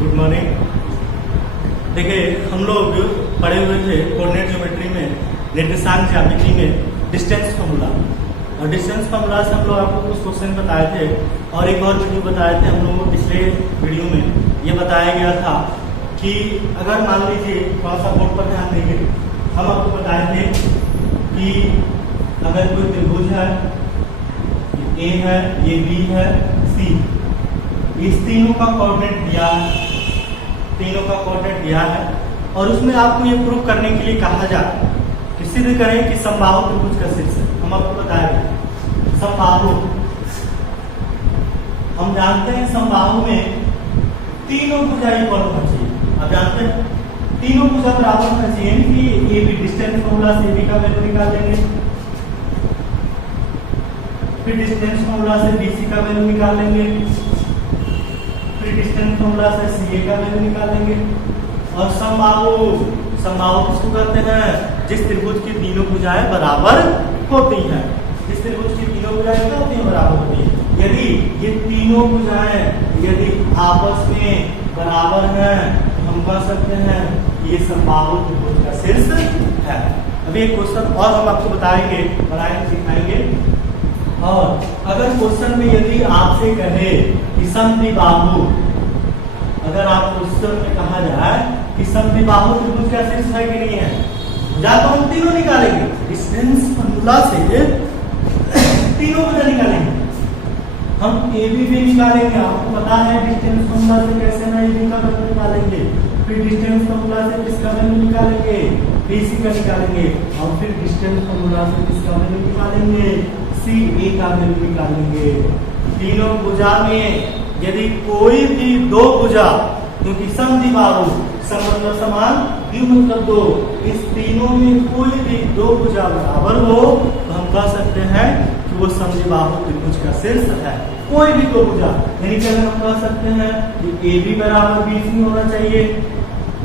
Good morning. देखिए हम लोग पढ़े हुए थे कोऑर्डिनेट ज्योमेट्री में निर्देशांक ज्यामिति में डिस्टेंस फार्मूला, और डिस्टेंस फार्मूला से हम लोग आपको कुछ क्वेश्चन बताए थे और एक और वीडियो बताए थे हम लोगों को। पिछले वीडियो में ये बताया गया था कि अगर मान लीजिए थोड़ा सा बोर्ड पर ध्यान देंगे, हम आपको बताए थे कि अगर कोई त्रिभुज है, ए है, ये बी है, सी, इस तीनों का कोऑर्डिनेट दिया है, तीनों का कोऑर्डिनेट दिया है और उसमें आपको ये प्रूव करने के लिए कहा जाए कि सिद्ध करें कि समबाहु त्रिभुज का शीर्ष है। हम आपको बताएंगे समबाहु, हम जानते हैं समबाहु में तीनों भुजा इक्वल होना चाहिए। आप जानते हैं तीनों भुजा बराबर होना चाहिए, कि ए बी डिस्टेंस फार्मूला से ए बी का वैल्यू निकाल लेंगे, फिर डिस्टेंस फार्मूला से बी सी का वैल्यू निकाल लेंगे, फिर डिस्टेंस फार्मूला से सी ए का वैल्यू निकालेंगे। और समबाहु, समबाहु किसको कहते हैं? जिस त्रिभुज की तीनों भुजाएं बराबर होती हैं। जिस त्रिभुज की तीनों भुजाएं क्या होती हैं? बराबर होती हैं। यदि ये तीनों भुजाएं यदि आपस में बराबर हैं तो हम कह सकते हैं ये समबाहु त्रिभुज का शीर्ष है। अभी एक क्वेश्चन और हम आपको बताएंगे, बनाएंगे, सिखाएंगे। और अगर क्वेश्चन में यदि आपसे कहे कि समद्विबाहु, अगर आप क्वेश्चन में कहा जाए कि समद्विबाहु त्रिभुज का शीर्ष है कि नहीं है, या तो हम तीनों निकालेंगे, डिस्टेंस फार्मूला से तीनों भुजा निकालेंगे। हम ए बी भी निकालेंगे, आपको पता है डिस्टेंस फार्मूला से कैसे हम ए बी का वैल्यू निकालेंगे, फिर डिस्टेंस फार्मूला से किसका वैल्यू निकालेंगे, बी सी का निकालेंगे, और फिर डिस्टेंस फार्मूला से किसका वैल्यू निकालेंगे, सी ए का वैल्यू निकालेंगे। तीनों भुजा में यदि कोई भी दो भुजा, क्योंकि समद्विबाहु, सम मतलब समान, द्वि मतलब दो, इस तीनों में कोई भी दो भुजा बराबर हो तो हम कह सकते हैं कि वो समद्विबाहु त्रिभुज का शीर्ष है। कोई भी दो भुजा, यानी कि अगर हम कह सकते हैं कि ए बी बराबर बी सी होना चाहिए,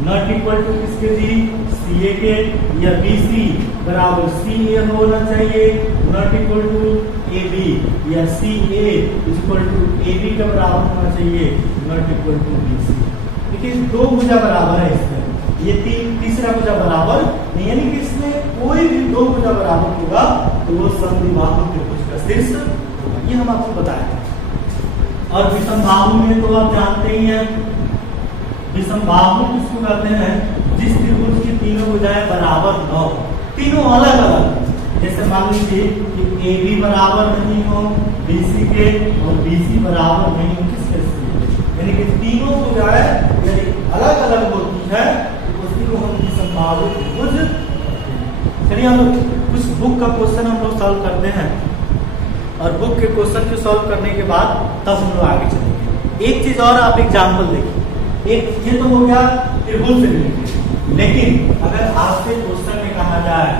नॉट इक्वल टू किसके जी, सी ए के, या बी सी बराबर सी ए होना चाहिए, not equal to A B, या C A equal to A B का बराबर होना चाहिए, not equal to B C. देखिए दो भुजा बराबर है इसमें, ये तीसरा भुजा बराबर नहीं, यानी कि इसमें कोई भी दो भुजा बराबर होगा तो वो समद्विबाहु त्रिभुज का शीर्ष होगा। ये हम आपको बताएंगे। और विषमबाहु में तो आप जानते ही हैं, विषमबाहु किसको कहते हैं? जिस त्रिभुज की तीनों भुजाएं बराबर न हो, तीनों अलग अलग, जैसे मान लीजिए कि ए बी बराबर नहीं हो बी सी के और बी सी बराबर नहीं हो किसके से, यानी कि तीनों भुजाएं यदि अलग अलग होती है तो उसी को हम विषमबाहु त्रिभुज। चलिए हम कुछ बुक का क्वेश्चन हम लोग सॉल्व करते हैं, और बुक के क्वेश्चन को सॉल्व करने के बाद तब हम लोग आगे चलेंगे। एक चीज और आप एग्जाम्पल देखिए, एक ये तो हो गया त्रिभुज से रिलेटेड, लेकिन अगर आपसे क्वेश्चन में कहा जाए,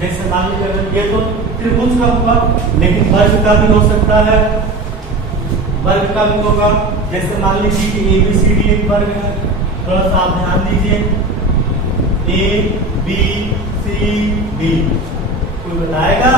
जैसे मान लीजिए अगर ये तो त्रिभुज का होगा लेकिन वर्ग का भी हो सकता है, वर्ग का भी होगा। जैसे मान लीजिए कि ए बी सी डी एक वर्ग है, थोड़ा सा आप ध्यान दीजिए, ए बी सी डी, कोई बताएगा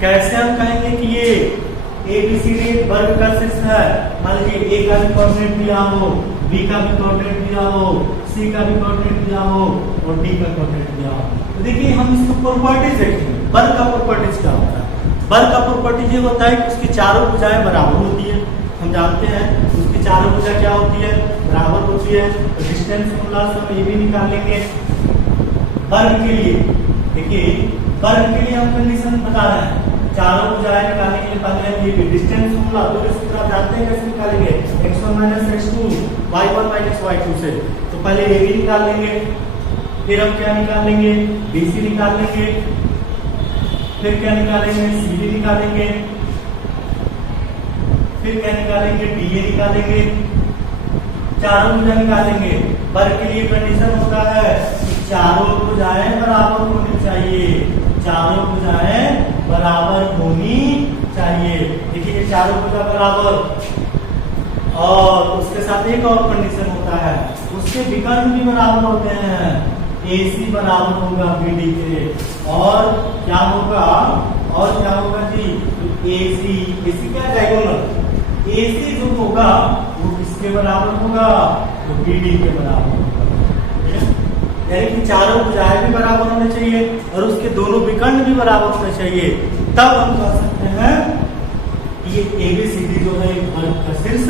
कैसे हम कहेंगे कि ये ए बी सी डी एक वर्ग का शीर्ष है? मान लीजिए ए का भी कोऑर्डिनेट दिया हो, बी का भी कोऑर्डिनेट दिया हो, सी का भी कोऑर्डिनेट दिया हो और डी का कोऑर्डिनेट दिया हो। तो देखिए हम इसको प्रॉपर्टीज देखेंगे। वर्ग का प्रॉपर्टीज क्या होता है? वर्ग का प्रॉपर्टीज ये होता है कि उसकी चारों भुजाएं बराबर होती है। हम जानते हैं उसकी चारों भुजा क्या होती है? बराबर होती है। तो डिस्टेंस फार्मूला से हम ये भी निकाल लेंगे वर्ग के लिए। देखिए वर्ग के लिए हम कंडीशन बता रहे हैं, चारों भुजाएं निकालने के लिए पहले हम ये डिस्टेंस फार्मूला तो सूत्र आप जानते हैं कैसे निकालेंगे, x1 - x2 y1 - y2 से। तो पहले ये भी निकाल लेंगे, फिर हम क्या निकाल लेंगे, BC निकाल लेंगे, फिर क्या निकालेंगे, CD निकालेंगे, फिर क्या निकालेंगे, DA निकालेंगे, चारों भुजा निकालेंगे। वर्ग के लिए कंडीशन होता है कि चारों भुजाएं बराबर होनी चाहिए, चारों भुजाएं बराबर होनी चाहिए। देखिए चारों भुजा बराबर, और उसके साथ एक और कंडीशन होता है, उसके विकर्ण भी बराबर होते हैं। AC बराबर होगा BD के, और क्या होगा, और क्या होगा जी, AC क्या डायगोनल, AC जो होगा वो किसका किसके बराबर होगा, तो BD के बराबर होगा। यानी कि चारों भुजाएं भी बराबर होने चाहिए और उसके दोनों विकर्ण भी बराबर होने चाहिए, तब हम कह सकते हैं कि ये ABCD जो है एक वर्ग का शीर्ष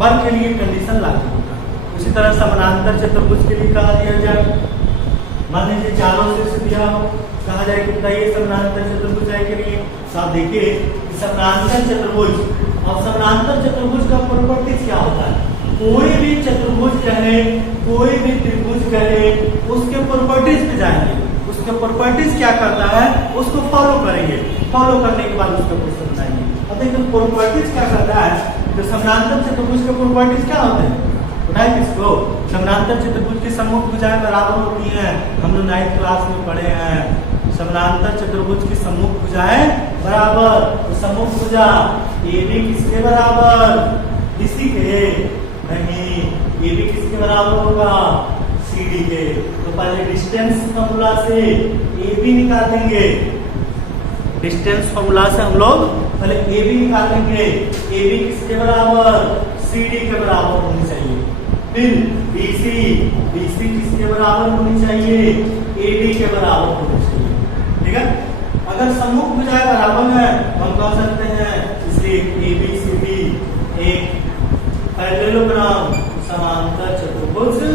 वर्ग के लिए कंडीशन लागू होगा। उसी तरह समानांतर चतुर्भुज के लिए कहा दिया जाए, मान लीजिए चारों शीर्ष दिया हो, कहा जाए कि बताइए समानांतर चतुर्भुज के लिए। तो आप देखिए समानांतर चतुर्भुज, और समानांतर चतुर्भुज का प्रॉपर्टीज क्या होता है, कोई भी चतुर्भुज कहे, कोई भी त्रिभुज कहे, उसके प्रॉपर्टीज पे जाएंगे, उसके प्रॉपर्टीज क्या करता है उसको फॉलो करेंगे, फॉलो करने के बाद उसका क्वेश्चन बनाएंगे। अब देखिए प्रॉपर्टीज क्या करता है, तो समानांतर चतुर्भुज के प्रॉपर्टीज क्या होते हैं बताइए किसको, समानांतर चतुर्भुज की सम्मुख भुजाएं बराबर होती हैं, हम लोग 9th क्लास में पढ़े हैं। समानांतर चतुर्भुज की सम्मुख भुजाएं बराबर, तो सम्मुख भुजा AB किसके बराबर, BC के नहीं, AB किसके बराबर होगा, CD के। तो पहले डिस्टेंस फॉर्मूला से AB निकालेंगे, डिस्टेंस फॉर्मूला से हम लोग पहले AB निकालेंगे, AB किसके बराबर, CD के बराबर होनी चाहिए। फिर BC किसके बराबर होनी चाहिए, AD के बराबर होनी चाहिए, ठीक है। अगर सम्मुख भुजाएं बराबर है हम कह सकते हैं, इसलिए ABCD एक पैरेललोग्राम समांतर चतुर्भुज है।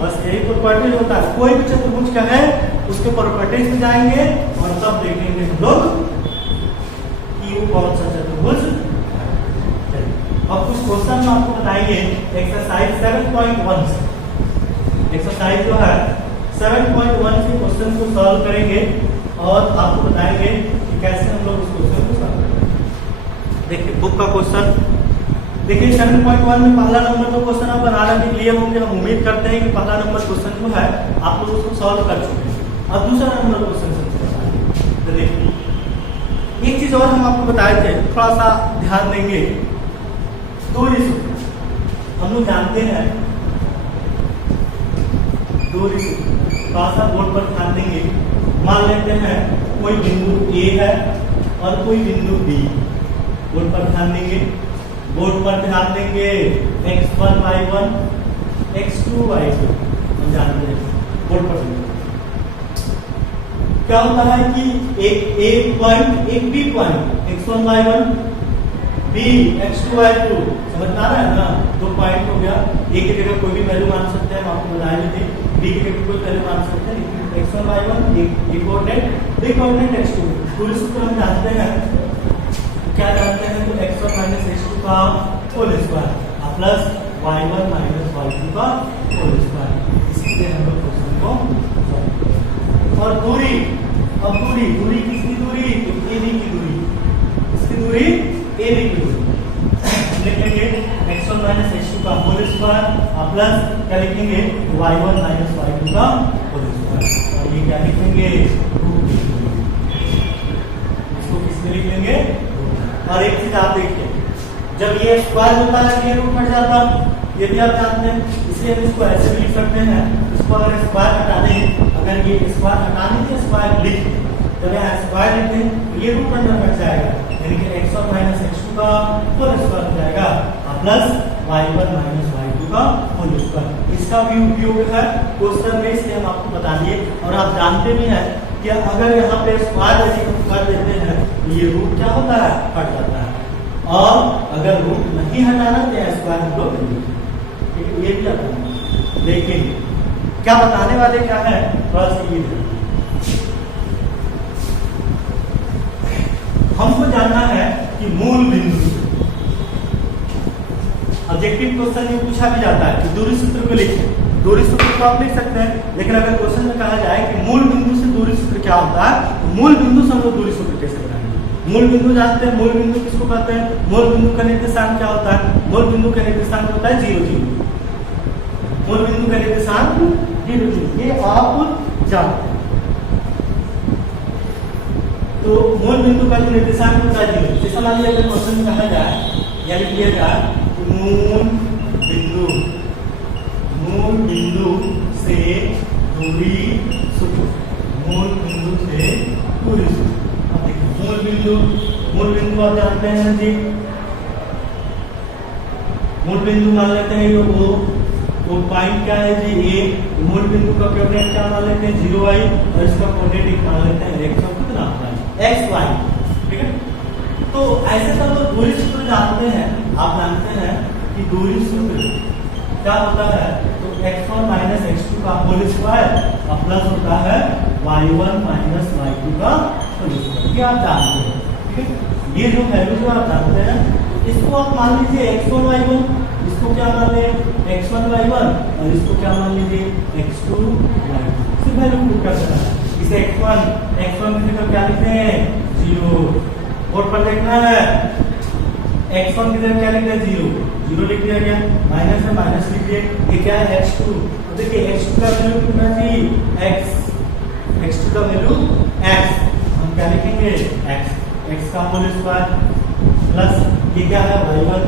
बस यही प्रॉपर्टी होता है, कोई भी चतुर्भुज का है उसके प्रॉपर्टीज में जाएंगे और तब देखेंगे हम लोग कि वो कौन सा चतुर्भुज है। अब कुछ क्वेश्चन हम आपको बताएंगे एक्सरसाइज 7.1 से। एक्सरसाइज जो है 7.1 के क्वेश्चन को सॉल्व करेंगे और आपको बताएंगे कि कैसे हम लोग उस क्वेश्चन को सॉल्व करेंगे। देखिए बुक का क्वेश्चन देखिए 7.1 में पहला नंबर का क्वेश्चन आप बनाने के लिए होंगे, हम उम्मीद करते हैं कि पहला नंबर क्वेश्चन जो है आप लोग उसको सॉल्व कर चुके हैं। अब दूसरा नंबर क्वेश्चन सबसे तो देखिए एक चीज और हम आपको बताए थे, थोड़ा सा ध्यान देंगे। दूरी सूत्र हम लोग जानते हैं, दूरी सूत्र थोड़ा सा बोर्ड पर ध्यान देंगे। मान लेते हैं कोई बिंदु A है और कोई बिंदु B, बोर्ड पर ध्यान देंगे, बोर्ड पर ध्यान देंगे। x1 y1 x2 y2 हम जानते हैं, बोर्ड पर क्या होता है कि एक पॉइंट एक B point x1 y1 B x2 y2 समझ में आ रहा है ना, दो पॉइंट हो गया। A की जगह कोई भी वैल्यू मान सकते हैं, हम आपको बताए थे। B की जगह कोई वैल्यू मान सकते हैं, लेकिन x1 y1 एक कोऑर्डिनेट B कोऑर्डिनेट x2। पूरे सूत्र हम जानते हैं, क्या जानते हैं, तो x1 माइनस x2 का whole square plus y1 minus y2 का होल स्क्वायर। इसलिए हम लोग क्वेश्चन को और दूरी, अब दूरी किसकी दूरी, तो AB की दूरी, इसकी दूरी AB की दूरी लिखेंगे x1 माइनस x2 का होल स्क्वायर प्लस क्या लिखेंगे y1 माइनस y2 का होल स्क्वायर, और ये क्या लिखेंगे 2 इसको किसमें लिखेंगे। और एक चीज आप देखिए, जब ये स्क्वायर होता है ये रूट हट जाता, ये भी आप जानते हैं, इसलिए हम इसको ऐसे भी लिख सकते हैं। इसको अगर स्क्वायर हटा दें, अगर ये स्क्वायर हटाने के स्क्वायर लिख जब यहाँ स्क्वायर लिख दें तो ये रूट अंदर हट जाएगा, यानी कि x1 माइनस x2 का होल स्क्वायर हो जाएगा प्लस y1 माइनस y2 का होल स्क्वायर। इसका भी उपयोग है क्वेश्चन में, इसलिए हम आपको बता दिए। और आप जानते भी हैं कि अगर यहाँ पे स्क्वायर यदि हम कर देते हैं तो ये रूट क्या होता है, हट जाता है। और अगर रूट नहीं हटाना तो स्क्वायर हम लोग ये भी आता है। लेकिन क्या बताने वाले क्या है, थोड़ा सा ये हमको जानना है कि मूल बिंदु, ऑब्जेक्टिव क्वेश्चन में पूछा भी जाता है कि दूरी सूत्र को लिखें। दूरी सूत्र को आप लिख सकते हैं, लेकिन अगर क्वेश्चन में कहा जाए कि मूल बिंदु से दूरी सूत्र क्या होता है, तो मूल बिंदु से हम लोग दूरी सूत्र कैसे बनाएंगे। मूल बिंदु जानते हैं, मूल बिंदु किसको कहते हैं, मूल बिंदु का निर्देशांक क्या होता है, मूल बिंदु का निर्देशांक होता है 0 0। मूल बिंदु का निर्देशांक 0 0, ये आप जानते हैं। तो मूल बिंदु का जो निर्देशांक होता है 0। जैसा मान लीजिए अगर क्वेश्चन में कहा जाए या लिख लिया जाए मूल बिंदु से दूरी सूत्र, मूल बिंदु से दूरी सूत्र। अब देखिए मूल बिंदु आप जानते हैं जी, मूल बिंदु मान लेते हैं वो पॉइंट क्या है जी ए, मूल बिंदु का कोऑर्डिनेट क्या मान लेते हैं 0y और इसका कोऑर्डिनेट एक मान लेते हैं x और कितना x y, ठीक है। तो ऐसे सब लोग दूरी सूत्र जानते हैं, आप जानते हैं कि दूरी सूत्र क्या होता है, तो x1 माइनस x2 का होल स्क्वायर और प्लस होता है y1 माइनस y2 का होल स्क्वायर, ये आप जानते हैं, ठीक है। ये जो वैल्यू जो आप जानते हैं इसको आप मान लीजिए x1 y1, इसको क्या मान लें x1 y1 और इसको क्या मान लीजिए x2 y2, सिर्फ वैल्यू पुट कर देना है। इसे x1 की जगह क्या लिखते हैं 0, बोर्ड पर देखना है x1 की जगह क्या लिखते हैं 0 लिख दिया गया, माइनस है माइनस लिख दिए, ये क्या है x2, तो देखिए x2 का वैल्यू कितना जी x2 का वैल्यू x, हम क्या लिखेंगे x का होल स्क्वायर प्लस ये क्या है y1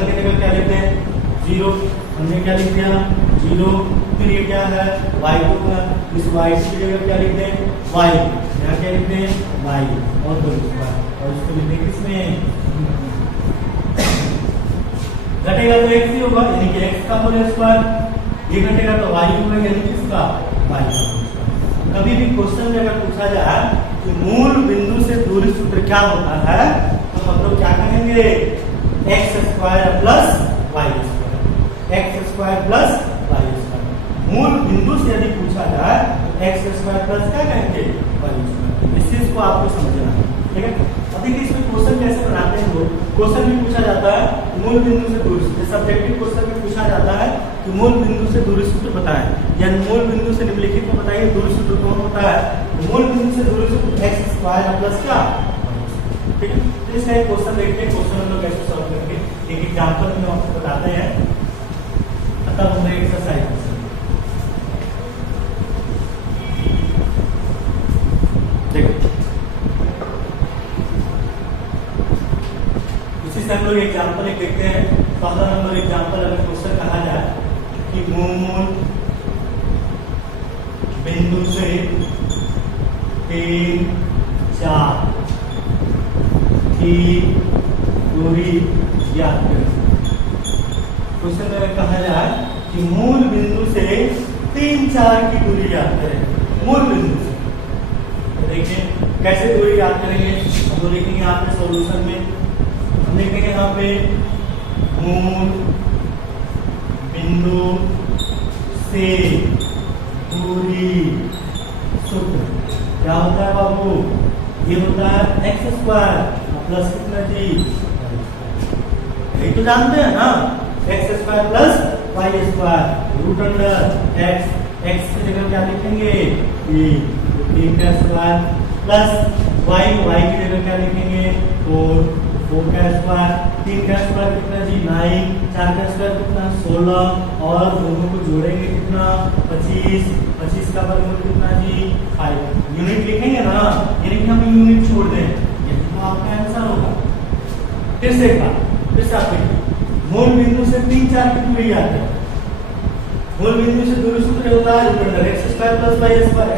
की जगह क्या लिखते हैं 0, हमने क्या लिख दिया 0, फिर ये क्या है y2 का, इस y2 की जगह क्या लिखते हैं y, यहाँ क्या लिखते हैं y और होल स्क्वायर, और इसको लिखते हैं किसमें घटेगा तो x ही होगा, यानी कि x का होल स्क्वायर, ये घटेगा तो y होगा, यानी किसका y का। कभी भी क्वेश्चन में अगर पूछा जाए कि मूल बिंदु से दूरी सूत्र क्या होता है, तो हम लोग क्या कहेंगे x square plus y square, x square plus y square. मूल बिंदु से यदि पूछा जाए तो x स्क्वायर प्लस क्या कहेंगे y स्क्वायर। इस चीज को आपको समझना है, ठीक है। अब देखिए इसमें क्वेश्चन कैसे बनाते हैं लोग, क्वेश्चन में पूछा जाता है मूल बिंदु से दूरी सूत्र, सब्जेक्टिव क्वेश्चन में पूछा जाता है कि मूल बिंदु से दूरी सूत्र बताएं, यानी मूल बिंदु से निम्नलिखित में बताइए दूरी सूत्र कौन होता है, तो मूल बिंदु से दूरी सूत्र x स्क्वायर प्लस क्या, ठीक है। तो इसका एक क्वेश्चन देखते हैं, क्वेश्चन हम लोग कैसे सॉल्व करेंगे, एक एग्जांपल में आपको बताते हैं, तब हम एक्सरसाइज देखो। इसी से हम लोग एग्जांपल एक देखते हैं। पहला नंबर एग्जांपल अगर क्वेश्चन कहा जाए कि मूल बिंदु से 3 4 की दूरी ज्ञात करें। क्वेश्चन में कहा जाए कि मूल बिंदु से 3 4 की दूरी ज्ञात करें, मूल बिंदु से। तो देखिए कैसे दूरी ज्ञात करेंगे, हम लोग लिखेंगे यहाँ पे सॉल्यूशन में, हम लिखेंगे यहाँ पे मूल बिंदु से दूरी सूत्र क्या होता है बाबू, ये होता है x स्क्वायर प्लस कितना जी, यही तो जानते हैं ना, x square plus y square root under x की जगह क्या लिखेंगे 3 का स्क्वायर प्लस y की जगह क्या लिखेंगे 4 का स्क्वायर, 3 का स्क्वायर कितना जी 9, 4 का स्क्वायर कितना 16 और दोनों को जोड़ेंगे कितना 25 का वर्गमूल कितना जी 5। यूनिट लिखेंगे ना, यानी कि हम यूनिट छोड़ दें, यही तो आपका आंसर होगा। फिर से एक बार, फिर से आप देखिए मूल बिंदु से 3 4 की दूरी आती है, मूल बिंदु से दूरी सूत्र होता है root under x square plus y square,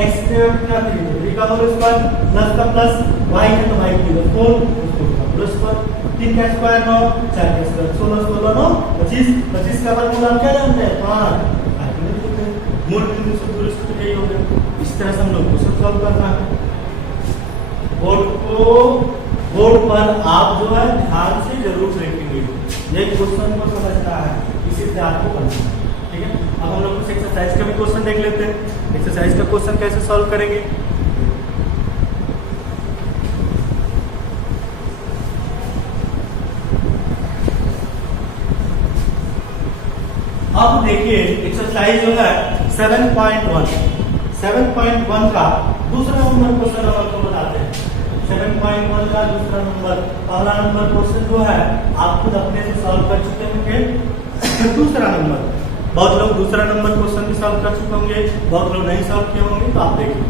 x की जगह कितना 3 का होल स्क्वायर प्लस का प्लस y है तो y की जगह 4 प्लस पर 3 का स्क्वायर 9, 4 का स्क्वायर 16 9 25 का वर्गमूल आप क्या जानते हैं 5। मूल बिंदु से दूरी सूत्र यही हो गया। इस तरह से हम लोग क्वेश्चन सॉल्व करना है। बोर्ड पर आप जो है ध्यान से जरूर लिखेंगे, ये क्वेश्चन को समझना है, इसी से आपको करना है, ठीक है। अब हम लोग कुछ एक्सरसाइज का भी क्वेश्चन देख लेते हैं। एक्सरसाइज का क्वेश्चन कैसे सॉल्व करेंगे, अब देखिए एक्सरसाइज जो है 7.1 का दूसरा नंबर क्वेश्चन हम आपको बताते हैं। 7.1 का दूसरा नंबर, पहला नंबर क्वेश्चन जो है आप खुद अपने से सॉल्व कर चुके होंगे। दूसरा नंबर, बहुत लोग दूसरा नंबर क्वेश्चन भी सॉल्व कर चुके होंगे, बहुत लोग नहीं सॉल्व किए होंगे, तो आप देखिए।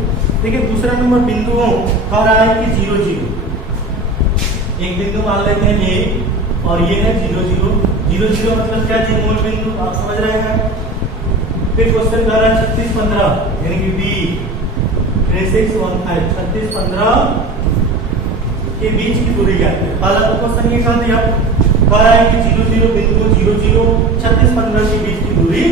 देखिए दूसरा नंबर बिंदुओं कह रहा है कि 0 0, एक बिंदु मान लेते हैं ए और ये है 0 0 0 0 मतलब क्या जी मूल बिंदु, आप समझ रहे हैं। फिर क्वेश्चन कह रहा है 36 15 यानी कि बी 36 15 36 15 के बीच की दूरी क्या है। पहला तो क्वेश्चन ये कह दिया और आएगी 0 0 बिंदु 0 0 36 15 के बीच की दूरी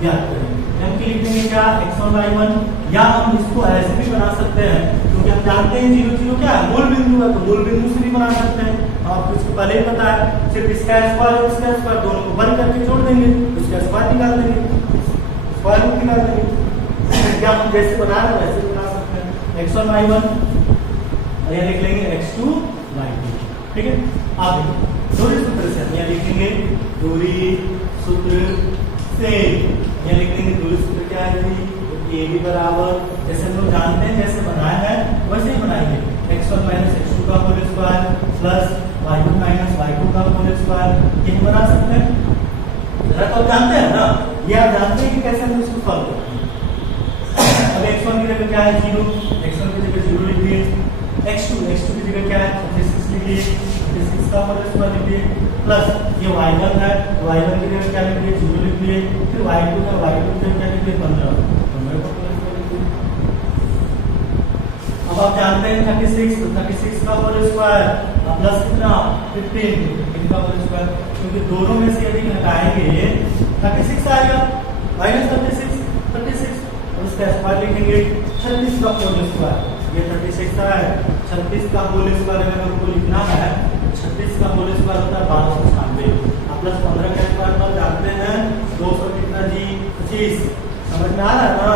ज्ञात करें। हम की लिखेंगे क्या x1 y1, या हम इसको ऐसे भी बना सकते हैं क्योंकि हम जानते हैं 0 0 क्या है, मूल बिंदु है, तो मूल बिंदु से भी बना सकते हैं। आपको इसको पहले ही पता है, सिर्फ इसका स्क्वायर और इसका स्क्वायर दोनों को वर्ग करके जोड़ देंगे, उसका स्क्वायर निकाल देंगे, स्क्वायर रूट निकाल देंगे। क्या हम जैसे बना रहे हैं वैसे बना सकते हैं। x1 y1 और ये लिख लेंगे x2 y2। ठीक है, आप दूरी सूत्र से हम लिखेंगे दूरी सूत्र से, ये लिख लेंगे दूरी सूत्र क्या है जी, ए बी बराबर जैसे हम लोग जानते हैं जैसे बनाया है वैसे ही बनाएंगे, x1 x2 का whole square plus y1 y2 का होल स्क्वायर। ये बना सकते हैं, जरा तो जानते हैं ना, ये आप जानते हैं कि कैसे हम इसको सॉल्व करते हैं। अब x1 की जगह क्या है 0, x1 की जगह 0 लिख दिए, x2 की जगह क्या है 36 लिखिए, 36 का होल स्क्वायर लिखिए, प्लस ये y1 है, y1 की जगह क्या लिख दिए 0 लिख दिए, फिर y2 है, y2 की जगह क्या लिख दिए 15 का होल स्क्वायर लिख दिए। अब आप जानते हैं 36, तो 36 का होल स्क्वायर प्लस कितना 15 का होल स्क्वायर, क्योंकि दोनों में से यदि घटाएंगे 36 आएगा माइनस 36 और उसका स्क्वायर लिखेंगे 36 का होल स्क्वायर, ये 36 है, 36 का होल स्क्वायर अगर हमको लिखना है 36 का होल स्क्वायर होता है 1296 और प्लस 15 का स्क्वायर पर जानते हैं 200 कितना जी 25। समझ में आ रहा है ना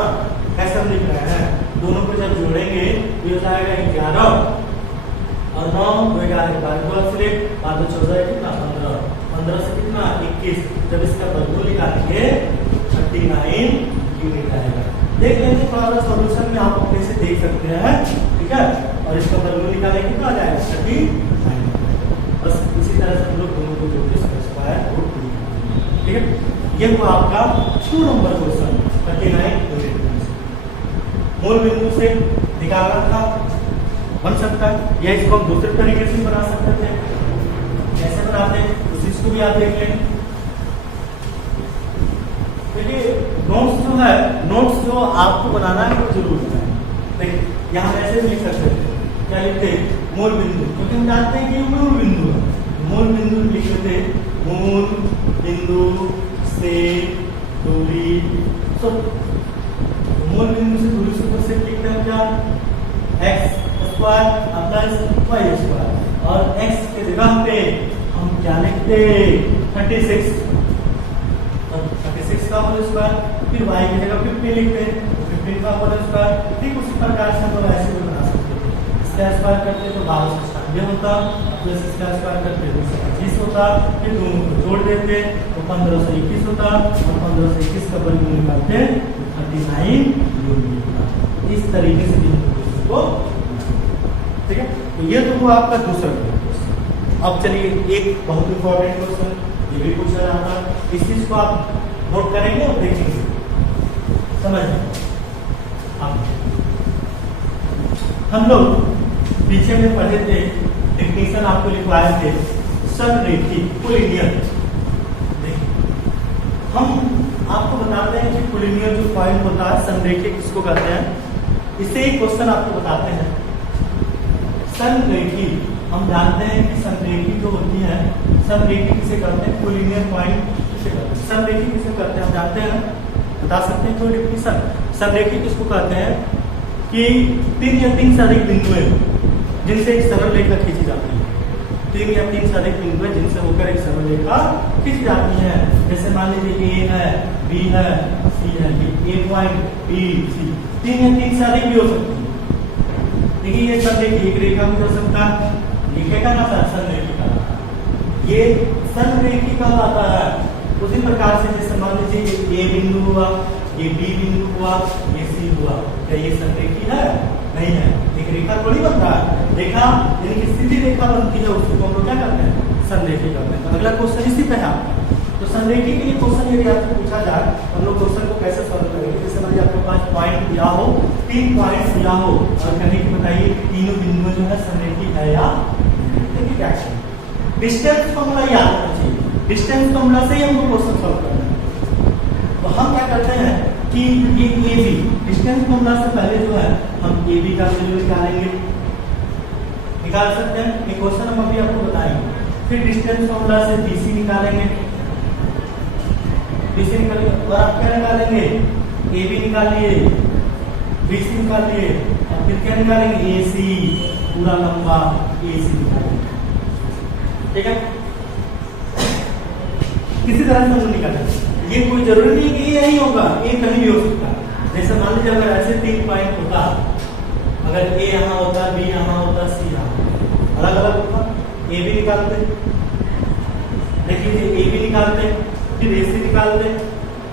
कैसे हम लिख रहे हैं, दोनों को जब जोड़ेंगे तो हो जाएगा 11 और 9 तो 11 12 स्लिप 12 14 कितना 15 से कितना 21, जब इसका वर्गमूल निकालेंगे 39 यूनिट आएगा। देख लेंगे थोड़ा सा सॉल्यूशन में आप अपने से देख सकते हैं, ठीक है, और इसका वर्गमूल निकालेंगे कितना आ जाएगा 39। बस इसी तरह से हम लोग दोनों को जोड़ के स्क्वायर रूट, ठीक है। ये हुआ आपका 2 नंबर क्वेश्चन 39 यूनिट। मूल बिंदु से निकालना था, बन सकता है, या इसको हम दूसरे तरीके से बना सकते थे, कैसे बनाते हैं उस चीज को भी आप देख लेंगे। देखिए नोट्स जो है, नोट्स जो आपको बनाना है वो जरूर है। देखिए यहाँ ऐसे भी लिख सकते थे, क्या लिखते मूल बिंदु, क्योंकि हम जानते हैं कि ये मूल बिंदु है, मूल बिंदु लिख लेते मूल बिंदु से दूरी, तो मूल बिंदु से दूरी सूत्र से लिखते हैं क्या x square plus y square, और x के जगह पे हम क्या लिखते 36 का होल स्क्वायर, फिर y की जगह 50 लिखते 15 का होल स्क्वायर। ठीक उसी प्रकार से हम लोग ऐसे भी बना सकते थे, इसका स्क्वायर करते तो 1296 होता, प्लस इसका स्क्वायर करते 225 होता, फिर दोनों को जोड़ देते तो 1521 होता, और 1521 का वर्गमूल निकालते 39 यूनिट होता। इस तरीके से इसको, ठीक है, तो ये तो हुआ आपका दूसरा क्वेश्चन। अब चलिए एक बहुत इंपॉर्टेंट क्वेश्चन ये भी पूछा जाता है, इस चीज को आप नोट करेंगे और देखेंगे, समझ हम लोग पीछे में पढ़े थे, डेफिनेशन आपको लिखवाए थे संरेखी कोलिनियर। हम आपको बताते हैं कि कोलिनियर जो पॉइंट होता है संरेखी किसको कहते हैं, इससे एक क्वेश्चन आपको बताते हैं। संरेखी हम जानते हैं कि संरेखी जो होती है, संरेखी किसे कहते हैं, कोलिनियर पॉइंट किसे कहते हैं, संरेखी किसे कहते हैं हम जानते हैं, बता सकते हैं कोई डेफिनेशन। संरेखी किसको कहते हैं कि 3 या 3 से अधिक बिंदु जिनसे एक सरल रेखा खींची जाती है, 3 या 3 से अधिक बिंदु है जिनसे होकर एक सरल रेखा खींची जाती है। जैसे मान लीजिए ए है, बी है, सी है, ए पॉइंट बी सी, 3 या 3 से अधिक भी हो सकती है। देखिए ये संरेखी एक रेखा भी हो सकता है, लिखेगा ना सर संरेखी का, ये संरेखी कब आता है उसी प्रकार से, जैसे मान लीजिए ये बिंदु हुआ, ये बी बिंदु हुआ, ये सी हुआ, क्या ये संरेखी है? नहीं है, एक रेखा थोड़ी बन रहा है, रेखा यानी कि सीधी रेखा बनती है, उसको हम लोग क्या करते हैं संरेखी करते हैं। तो अगला क्वेश्चन इसी पे है आपका। तो संरेखी के लिए क्वेश्चन यदि आपको पूछा जाए हम लोग क्वेश्चन को कैसे सॉल्व करेंगे, जैसे मान लीजिए आपके पास पॉइंट दिया हो, 3 पॉइंट दिया हो और कहने की बताइए तीनों बिंदु जो है संरेखी है या देखिए क्या डिस्टेंस फॉर्मूला याद रखना चाहिए, डिस्टेंस फॉर्मूला से ही हमको क्वेश्चन सॉल्व करना है। तो हम क्या करते हैं कि ये ए बी डिस्टेंस फॉर्मूला से पहले जो है हम ए बी का वैल्यू निकालेंगे, निकाल सकते हैं। ये क्वेश्चन हम अभी आपको बताएंगे फिर डिस्टेंस फॉर्मूला से BC निकालेंगे, BC निकालेंगे और आप क्या निकालेंगे, AB निकाल लिए, BC निकाल लिए और फिर क्या निकालेंगे, AC, पूरा लंबा AC निकालेंगे। ठीक है, किसी तरह से हम निकालेंगे। ये कोई जरूरी नहीं कि ये यही होगा, ये कहीं भी हो सकता है। जैसे मान लीजिए अगर ऐसे 3 पॉइंट होता, अगर A यहाँ होता, B यहाँ होता, C यहाँ अलग अलग होता, A भी निकालते, देख लीजिए A भी निकालते, फिर AC निकालते,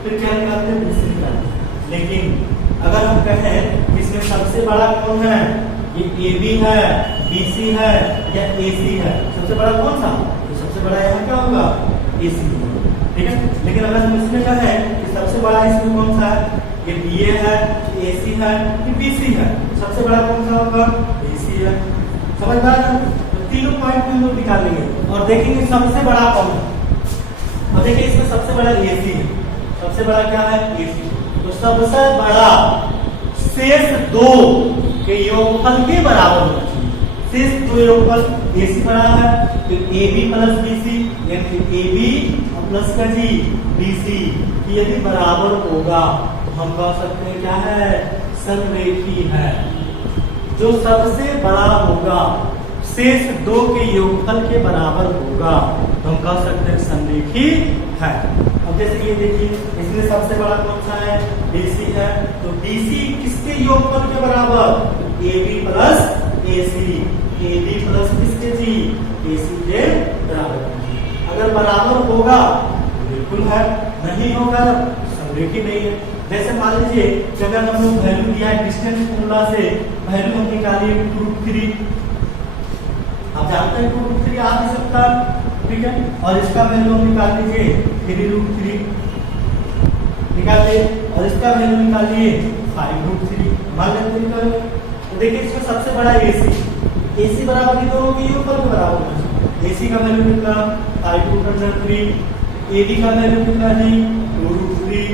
फिर क्या निकालते, BC निकालते। लेकिन अगर हम कहें इसमें सबसे बड़ा कौन है, ये AB है, BC है या AC है, सबसे बड़ा कौन सा, तो सबसे बड़ा यहाँ क्या होगा, AC। ठीक है, लेकिन अगर हम इसमें कहें कि सबसे बड़ा इसमें कौन सा है, ये BA है, AC है, ये BC है, सबसे बड़ा कौन सा होगा, AC है। समझ में आया? तो तीनों पॉइंट हम लोग निकालेंगे और देखेंगे सबसे बड़ा कौन है। अब देखिए इसमें सबसे बड़ा AC है, सबसे बड़ा क्या है, AC। तो सबसे बड़ा शेष 2 के योगफल के बराबर होना चाहिए। शेष 2 योगफल AC बड़ा है, फिर AB प्लस BC यानी कि AB प्लस का जी BC यदि बराबर होगा तो हम कह सकते हैं क्या है, समरेखी है। जो सबसे बड़ा होगा शेष 2 के योगफल के बराबर होगा तो हम कह सकते हैं समरेखी है। अब जैसे ये देखिए इसमें सबसे बड़ा कौन सा है, BC है, तो BC किसके योगफल के बराबर, AB plus AC, AB plus किसके जी, AC के बराबर। अगर बराबर होगा बिल्कुल है, नहीं होगा समरेखी नहीं है। जैसे मान लीजिए कि अगर हम लोग वैल्यू दिया है डिस्टेंस फॉर्मूला से वैल्यू हम निकालिए √3, आप जानते हैं √3 आ नहीं सकता, ठीक है, और इसका वैल्यू हम निकाल लीजिए 3√3 निकालिए और इसका वैल्यू निकालिए 5√3 मान लेते हैं। तो देखिए इसमें सबसे बड़ा AC बराबर ये दोनों के योग के बराबर होना चाहिए। AC का वैल्यू कितना 5√3, AB का वैल्यू कितना जी 2√3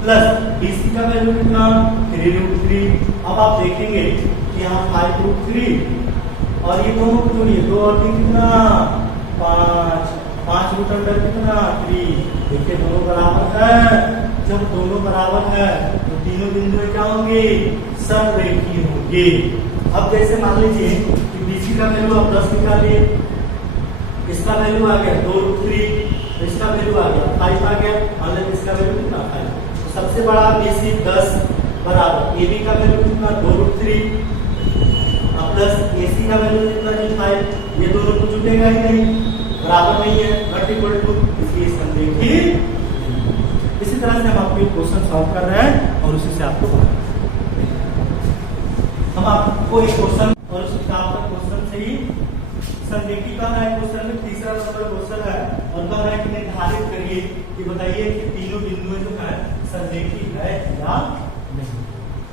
प्लस BC का वैल्यू कितना 3√3। अब आप देखेंगे कि यहाँ 5√3 और ये दोनों को जोड़िए, 2 और 3 कितना 5√3 कितना 3। देखिए दोनों बराबर है, जब दोनों बराबर है तो तीनों बिंदु क्या होंगे, समरेखी होंगे। अब जैसे मान लीजिए कि BC का वैल्यू आप 10 निकालिए, इसका वैल्यू आ गया 2√3, इसका वैल्यू आ गया 5 आ गया, मान लेते इसका वैल्यू कितना 5। तो सबसे बड़ा BC 10 बराबर AB का वैल्यू कितना 2√3 प्लस AC का वैल्यू कितना 5। ये दोनों तो जुटेगा ही नहीं, बराबर नहीं है, नॉट इक्वल टू, इसलिए समरेखी। इसी तरह से हम आपको ये क्वेश्चन सॉल्व कर रहे हैं और उसी से आपको हम आपको एक क्वेश्चन और उस क्वेश्चन से ही समरेखी का है। क्वेश्चन में तीसरा नंबर क्वेश्चन है और कह रहा है कि निर्धारित करिए कि बताइए कि तीनों बिंदुएं जो है समरेखी है या नहीं।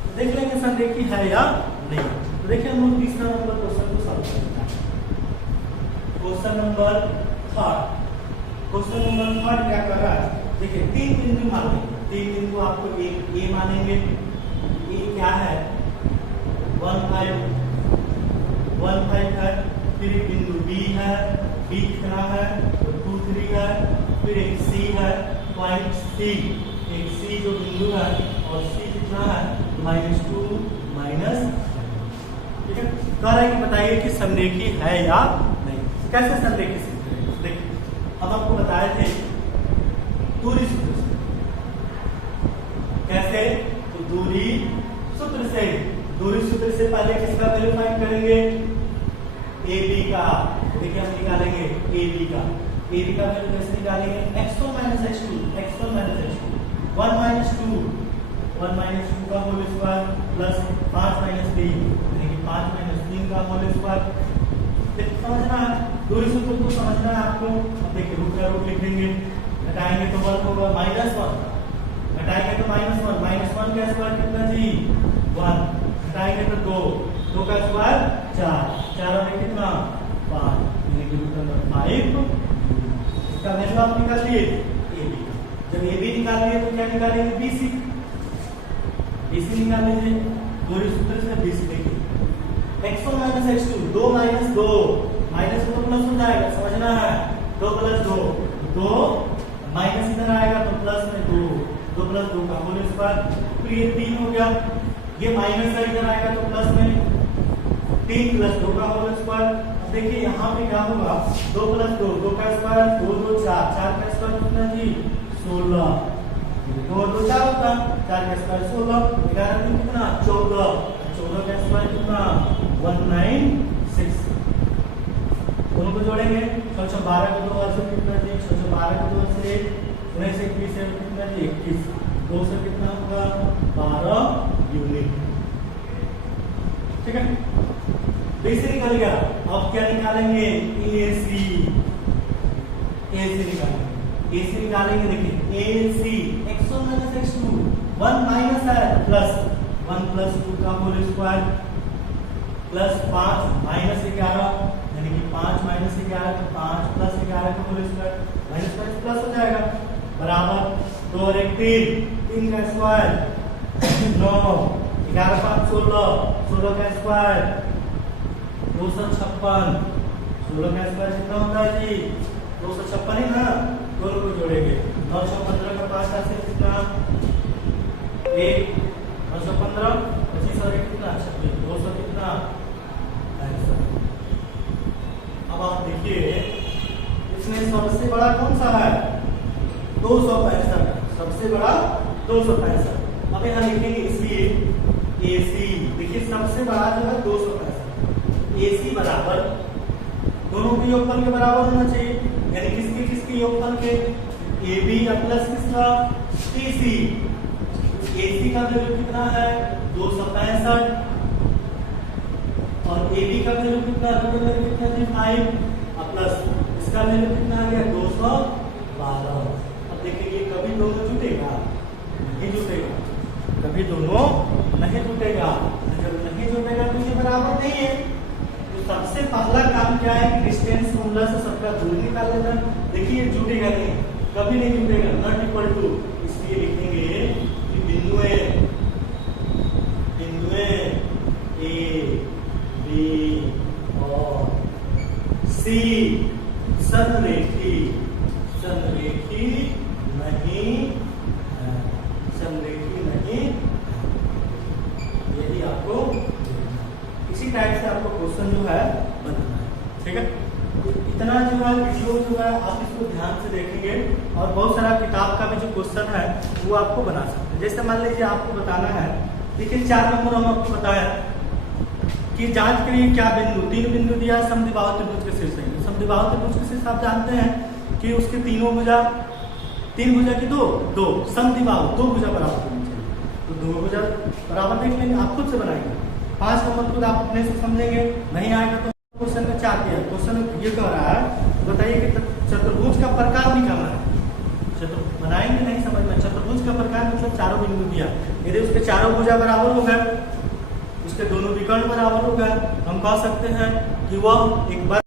तो देख लेंगे समरेखी है या नहीं। तो देखिए हम लोग तीसरा नंबर क्वेश्चन को सॉल्व करते हैं। क्वेश्चन नंबर 3 क्या कर रहा है, देखिए 3 बिंदु मानेंगे, 3 बिंदु आपको एक A मानेंगे, A क्या है 1 5 है, फिर एक बिंदु B है, B कितना है तो 2 3 है, फिर एक C है पॉइंट C, एक C जो बिंदु है और C कितना है -2 ठीक है। कह रहा है कि बताइए कि समरेखी है या नहीं। कैसे समरेखी से देखिए, अब आपको बताए थे दूरी सूत्र से, कैसे तो दूरी सूत्र से पहले किसका वैल्यू फाइंड करेंगे, AB का। देखिए हम निकालेंगे AB का वैल्यू कैसे निकालेंगे, x1 - x2 1 - 2 का होल स्क्वायर प्लस 5 - 3 यानी कि 5 - 3 का होल स्क्वायर। समझना है, दूरी सूत्र को समझना है आपको। अब देखिए रूट का रूट लिख देंगे, घटाएंगे तो 1 होगा, -1 घटाएंगे तो -1 का स्क्वायर कितना जी 1, घटाएंगे तो 2 का स्क्वायर 4 में कितना 5 यानी कि रूट नंबर 5। इसका वैल्यू आप निकाल लिए AB। जब AB निकाल लिए तो क्या निकालेंगे BC निकाल लीजिए। दूरी सूत्र से BC देखिए x1 - x2 2 - 2 माइनस को तो प्लस हो जाएगा, समझना है। 2 + 2 2 माइनस इधर आएगा तो प्लस में 2 2 + 2 का होल स्क्वायर, तो ये 3 हो गया। ये माइनस है इधर आएगा तो प्लस में 3 + 2 का होल स्क्वायर। अब देखिए यहाँ पे क्या होगा, 2 + 2 2 का स्क्वायर, 2 2 4 4 का स्क्वायर कितना जी 16, 2 2 4 होता, 4 का स्क्वायर 16, 11 3 कितना 14, 14 का स्क्वायर कितना 196। दोनों को जोड़ेंगे, 12 को 2 से कितना जी 12 को 2 से 19 से 21 से कितना जी 21, 2 से कितना होगा 12 यूनिट। ठीक है, इसे निकल गया। अब क्या निकालेंगे, AC निकालेंगे। AC निकालेंगे, देखिए AC x1 - x2 1 माइनस है प्लस 1 + 2 का होल स्क्वायर प्लस 5 - 11 यानी कि 5 - 11 तो 5 + 11 का whole square minus minus plus हो जाएगा बराबर 2 और 1 3 3 का स्क्वायर 9 11 5 16 16 का स्क्वायर 256 16 का स्क्वायर कितना होता है जी 256 ही ना, दोनों को जोड़ेंगे 915 का 5 से कितना 1 915 25 और 1 कितना 26 200 कितना 65। अब आप देखिए इसमें सबसे बड़ा कौन सा है 265, सबसे बड़ा 265। अब यहाँ लिखेंगे इसलिए AC, देखिए सबसे बड़ा जो है 265, AC बराबर दोनों के योगफल के बराबर होना चाहिए, यानी किसके योगफल के AB प्लस किसका AC। AC का वैल्यू कितना है 265 और AB का वैल्यू कितना है 5 प्लस इसका वैल्यू कितना आ गया 212। अब देखिए ये कभी दोनों जुटेगा नहीं जुटेगा, कभी दोनों नहीं जुटेगा, जब नहीं जुटेगा तो ये बराबर नहीं है। तो सबसे पहला काम क्या है कि डिस्टेंस फॉर्मूला से सबका दूरी निकाल लेना। देखिए जुटेगा नहीं, कभी नहीं जुटेगा, नॉट इक्वल टू, इसलिए लिखेंगे कि बिंदुएं A B और C संरेखी नहीं, यही आपको इसी टाइप से आपको क्वेश्चन जो है बनाना है। ठीक है, इतना जो है वीडियो जो है आप इसको ध्यान से देखेंगे और बहुत सारा किताब का भी जो क्वेश्चन है वो आपको बना सकते हैं। जैसे मान लीजिए आपको बताना है, देखिए 4 नंबर हम आपको बताया कि जांच करिए क्या बिंदु 3 बिंदु दिया समद्विबाहु त्रिभुज के शीर्ष है। समद्विबाहु त्रिभुज के शीर्ष आप जानते हैं कि उसके तीनों भुजा 3 भुजा की 2 समद्विबाहु 2 भुजा बराबर होनी चाहिए, तो 2 भुजा बराबर देख लेंगे, आप खुद से बनाएंगे। 5 नंबर खुद आप अपने से समझेंगे, नहीं आएगा तो क्वेश्चन में 4 दिया, क्वेश्चन ये कह रहा है बताइए कि चतुर्भुज का प्रकार निकालना है। बनाएंगे नहीं समझ में, चतुर्भुज का प्रकार मतलब चारों बिंदु दिया, यदि उसके चारों भुजा बराबर हो गए, उसके दोनों विकर्ण बराबर हो गए, हम कह सकते हैं कि वह एक बार